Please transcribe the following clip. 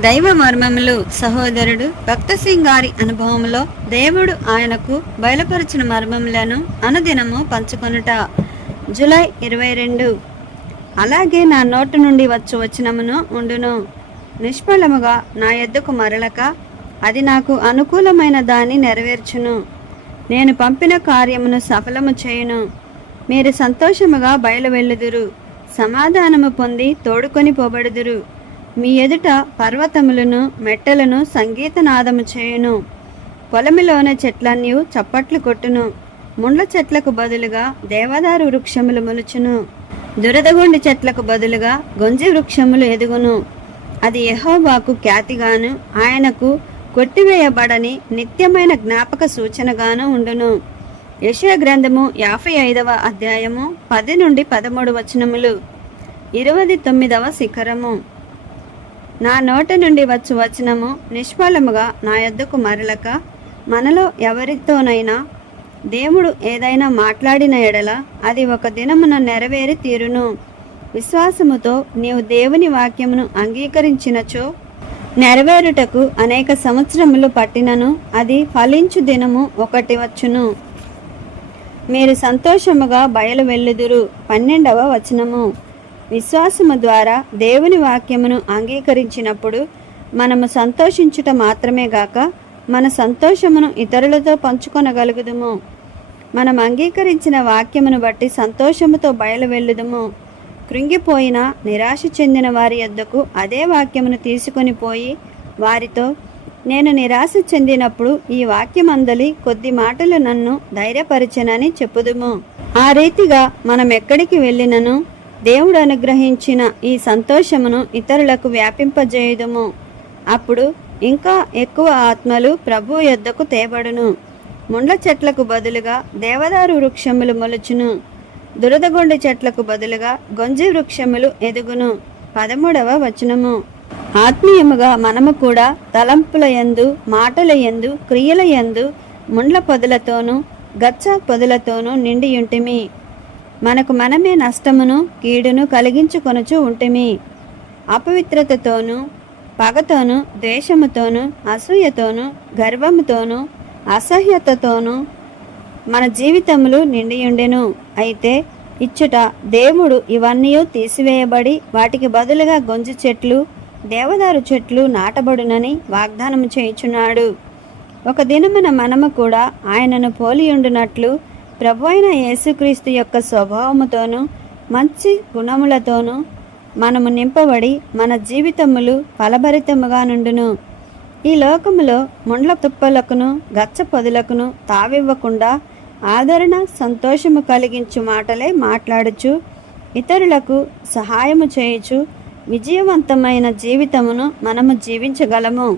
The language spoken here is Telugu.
దైవ మర్మములు సహోదరుడు భక్త సింగ్ గారి అనుభవంలో దేవుడు ఆయనకు బయలుపరిచిన మర్మములను అనుదినము పంచుకొనుట. జూలై ఇరవై రెండు. అలాగే నా నోటు నుండి వచ్చు వచనమును ఉండును. నిష్ఫలముగా నా ఎద్దుకు మరలక అది నాకు అనుకూలమైన దాన్ని నెరవేర్చును. నేను పంపిన కార్యమును సఫలము చేయును. మీరు సంతోషముగా బయలువెళ్ళుదురు. సమాధానము పొంది తోడుకొని పోబడుదురు. మీ ఎదుట పర్వతములను మెట్టలను సంగీతనాదము చేయును. పొలమిలోని చెట్లన్నీ చప్పట్లు కొట్టును. ముండ్ల చెట్లకు బదులుగా దేవదారు వృక్షములు మొలుచును. దురదగొండి చెట్లకు బదులుగా గొంజి వృక్షములు ఎదుగును. అది యహోబాకు ఖ్యాతిగాను ఆయనకు కొట్టివేయబడని నిత్యమైన జ్ఞాపక సూచనగాను ఉండును. యశయ గ్రంథము యాభై ఐదవ అధ్యాయము పది నుండి పదమూడు వచనములు. ఇరవై తొమ్మిదవ శిఖరము. నా నోట నుండి వచ్చు వచనము నిష్ఫలముగా నా యొద్దకు మరలక మనలో ఎవరితోనైనా దేవుడు ఏదైనా మాట్లాడిన ఎడల అది ఒక దినమున నెరవేరి తీరును. విశ్వాసముతో నీవు దేవుని వాక్యమును అంగీకరించినచో నెరవేరుటకు అనేక సంవత్సరములు పట్టినను అది ఫలించు దినము ఒకటి వచ్చును. మీరు సంతోషముగా బయలు వెళ్ళుదురు. పన్నెండవ వచనము. విశ్వాసము ద్వారా దేవుని వాక్యమును అంగీకరించినప్పుడు మనము సంతోషించుట మాత్రమే గాక మన సంతోషమును ఇతరులతో పంచుకొనగలుగుదుము. మనం అంగీకరించిన వాక్యమును బట్టి సంతోషముతో బయలు వెళ్ళుదుము. కృంగిపోయిన నిరాశ చెందిన వారి యొద్దకు అదే వాక్యమును తీసుకొని పోయి వారితో నేను నిరాశ చెందినప్పుడు ఈ వాక్యం అందలి కొద్ది మాటలు నన్ను ధైర్యపరిచనని చెప్పుదుము. ఆ రీతిగా మనం ఎక్కడికి వెళ్ళినను? దేవుడు అనుగ్రహించిన ఈ సంతోషమును ఇతరులకు వ్యాపింపజేయుదుము. అప్పుడు ఇంకా ఎక్కువ ఆత్మలు ప్రభు యొద్దకు తేబడును. ముండ్ల చెట్లకు బదులుగా దేవదారు వృక్షములు మొలుచును. దురదగొండి చెట్లకు బదులుగా గొంజి వృక్షములు ఎదుగును. పదమూడవ వచనము. ఆత్మీయముగా మనము కూడా తలంపుల యందు మాటల యందు క్రియల యందు ముండ్ల పొదలతోనూ గచ్చ పొదలతోనూ నిండియుంటిమి. మనకు మనమే నష్టమును కీడును కలిగించుకొనుచు ఉంటిమి. అపవిత్రతతోనూ పగతోనూ ద్వేషముతోనూ అసూయతోనూ గర్వముతోనూ అసహ్యతతోనూ మన జీవితములు నిండియుండెను. అయితే ఇచ్చుట దేవుడు ఇవన్నీ తీసివేయబడి వాటికి బదులుగా గొంజు చెట్లు దేవదారు చెట్లు నాటబడునని వాగ్దానం చేయుచున్నాడు. ఒక దినమున మనము కూడా ఆయనను పోలియుండునట్లు ప్రభు అయిన యేసుక్రీస్తు యొక్క స్వభావముతోనూ మంచి గుణములతోనూ మనము నింపబడి మన జీవితములు ఫలభరితముగా నుండును. ఈ లోకములో ముండ్ల తుప్పలకును గచ్చ పొదులకును తావివ్వకుండా ఆదరణ సంతోషము కలిగించు మాటలే మాట్లాడుచు ఇతరులకు సహాయము చేయుచు విజయవంతమైన జీవితమును మనము జీవించగలము.